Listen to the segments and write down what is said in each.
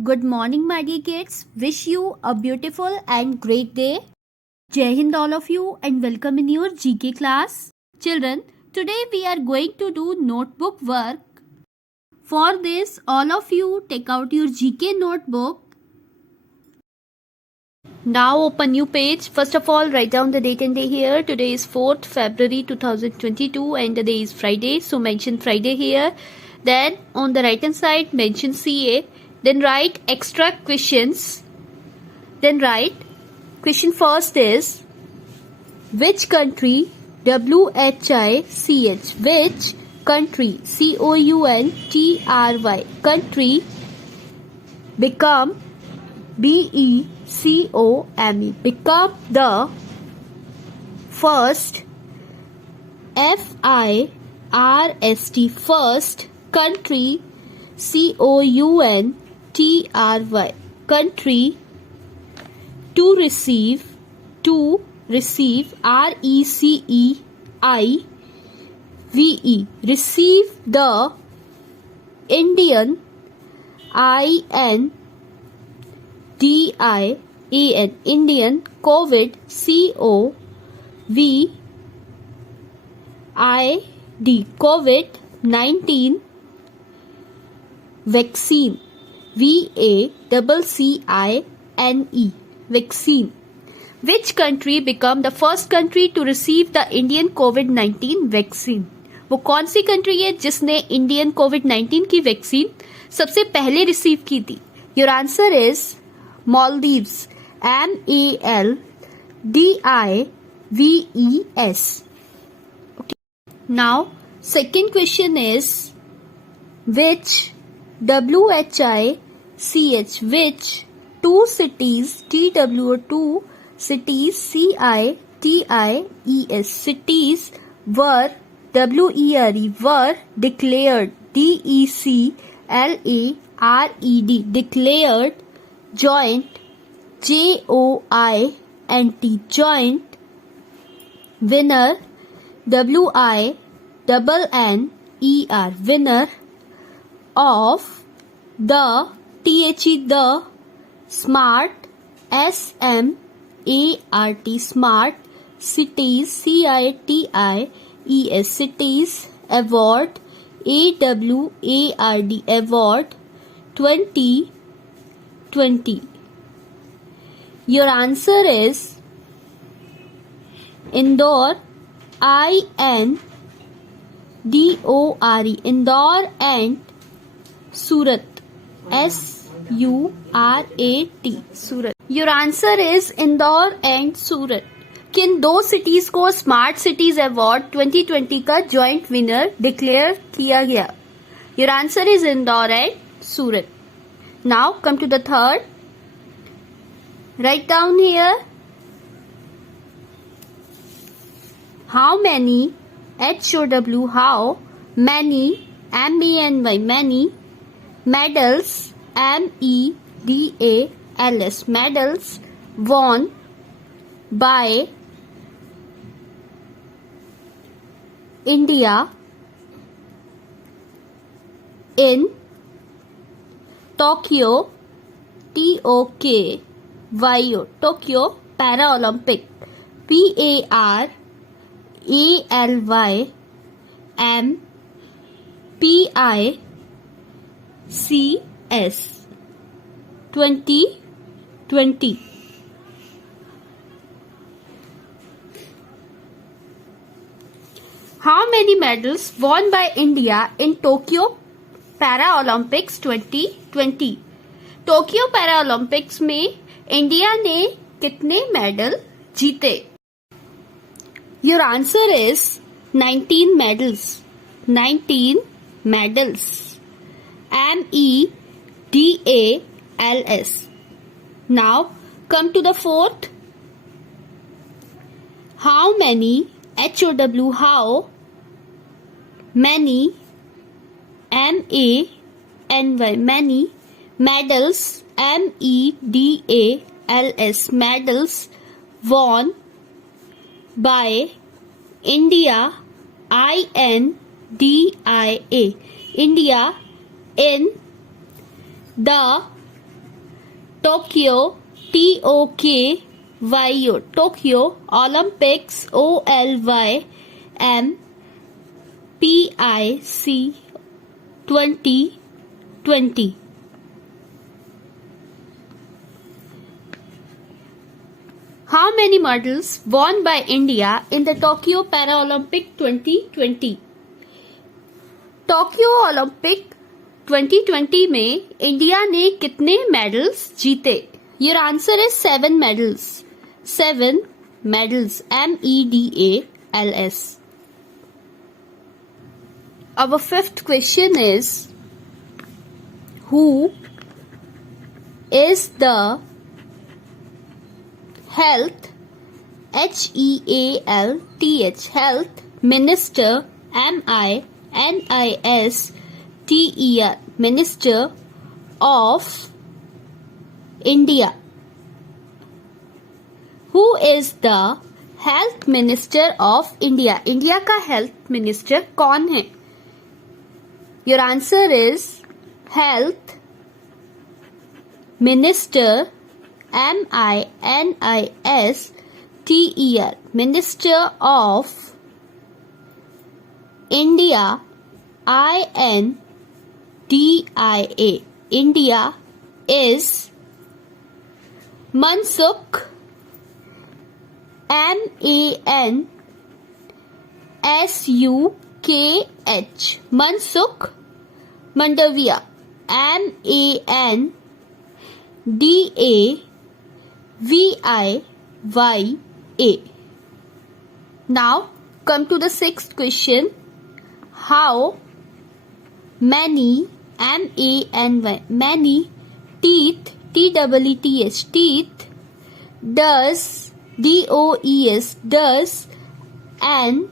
Good morning, my dear kids. Wish you a beautiful and great day. Jai Hind, all of you, and welcome in your GK class. Children, today we are going to do notebook work. For this, all of you take out your GK notebook. Now open new page. First of all, write down the date and day here. Today is 4th February 2022 and the day is Friday. So mention Friday here. Then on the right hand side, mention CA. Then write extra questions. Then write question first is which country WHICH which country COUNTRY country become BECOME become the first FIRST first country COUNTRY country to receive RECEIVE receive the Indian INDIAN Indian COVID COVID-19 vaccine VACCINE vaccine. Which country become the first country to receive the Indian COVID-19 vaccine? वो कौन सी country है जिसने Indian कोविड-19 की vaccine सबसे पहले receive की थी? Your answer is Maldives. MALDIVES. Okay. Now, second question is which WHICH which two cities TWO2 cities CITIES cities were were declared DECLARED declared joint JOINT joint winner WINNER winner of the the smart SMART smart cities CITIES cities award AWARD award 2020. Your answer is Indore INDORE Indore and Surat SURAT Surat. Your answer is Indore and Surat. किन दो cities को smart cities award 2020 का joint winner declare किया गया? Your answer is Indore and Surat. Now come to the third. Write down here how many HOW how many MANY many medals MEDALS medals won by India in Tokyo TOKYO Tokyo Paralympic PARALYMPICS 2020. How many medals won by India in Tokyo Paralympics 2020? Tokyo Paralympics में India ने कितने medal जीते? Your answer is 19 medals 19 medals MEDALS. Now come to the fourth. How many HOW how many MANY many medals MEDALS medals won by India INDIA India in the Tokyo, Tokyo, Tokyo Olympics, Olympics 2020. How many medals won by India in the Tokyo Paralympic 2020? Tokyo Olympic 2020 में India ने कितने medals जीते? Your answer is 7 medals. 7 medals. MEDALS. Our fifth question is, who is the health health minister MINISTER Minister of India? Who is the health minister of India? India का health minister कौन है? Your answer is health minister MINISTER Minister of India INDIA. India is Mansukh MANSUKH Mansukh Mandaviya MANDAVIYA. Now come to the sixth question. How many many teeth teeth does does an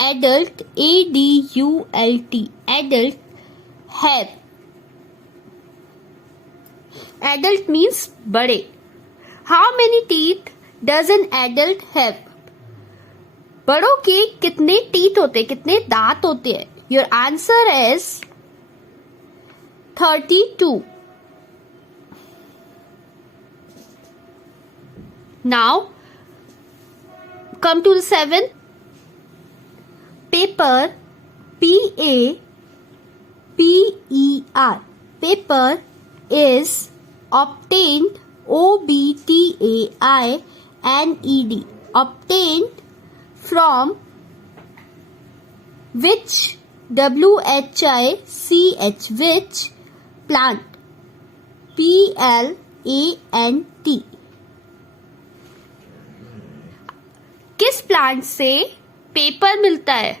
adult adult have? Adult means बड़े. How many teeth does an adult have? बड़ों के कितने teeth होते, कितने दांत होते हैं? Your answer is 32. Now come to the 7th. Paper PAPER paper is obtained OBTAINED obtained from which WHICH which plant? PLANT. किस प्लांट से पेपर मिलता है?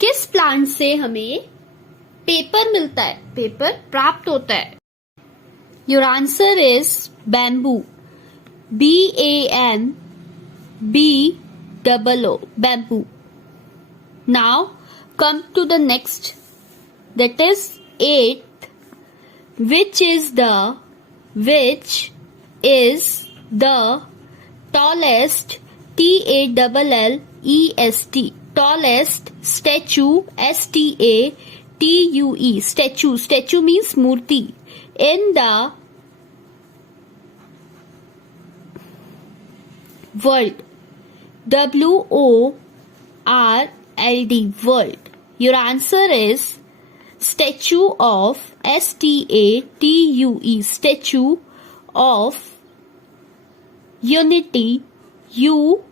किस प्लांट से हमें पेपर मिलता है, पेपर प्राप्त होता है? Your answer is bamboo. BAMBOO bamboo. Now come to the next, that is 8th. Which is the tallest TALLEST tallest statue STATUE statue means murti in the world? WORLD world. Your answer is statue of STATUE statue of unity UNITY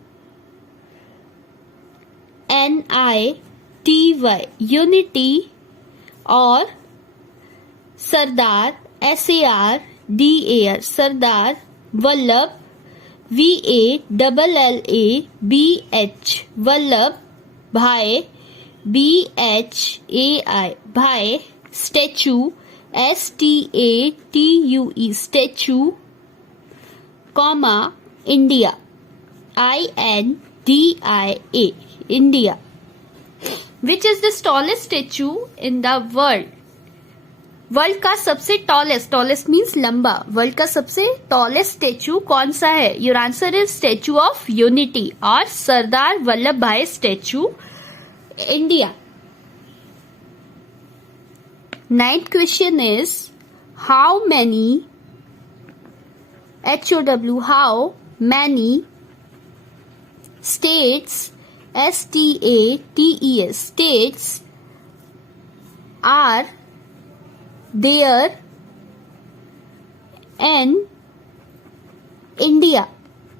unity और सरदार SARDAR Sardar Vallabh VALLABH Vallabh भाई BHAI भाई statue STATUE statue comma India INDIA India. Which is the tallest statue in the world? World का सबसे tallest means लंबा. World का सबसे tallest statue कौन सा है? Your answer is statue of unity और सरदार वल्लभ भाई statue India. 9th question is how many HOW, how many states, STATES, states are there in India?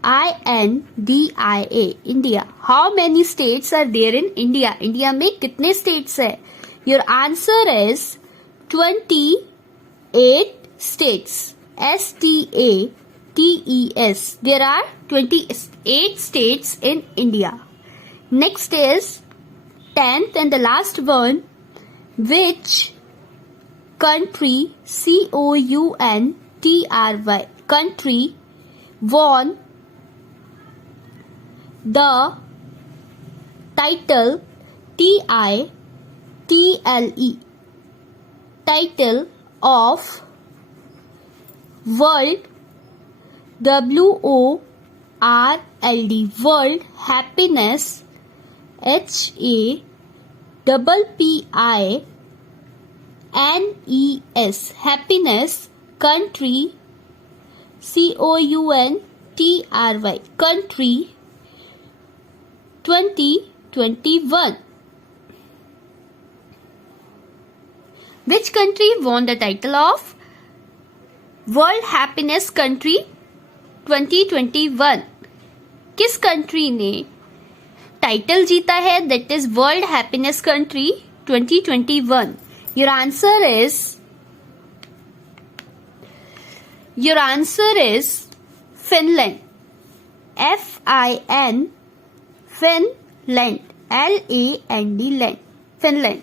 INDIA, India. How many states are there in India? India में कितने states है? Your answer is 28 states. STATES. There are 28 states in India. Next is 10th and the last one. Which country, COUNTRY, country won the title, TITLE, title of World, WORLD, World Happiness, HAPPINESS, happiness, country, COUNTRY, country 2021. Which country won the title of World Happiness Country 2021? किस country ने title जीता है? That is world happiness country 2021. Your answer is Finland. FIN, Finland, LAND, Finland.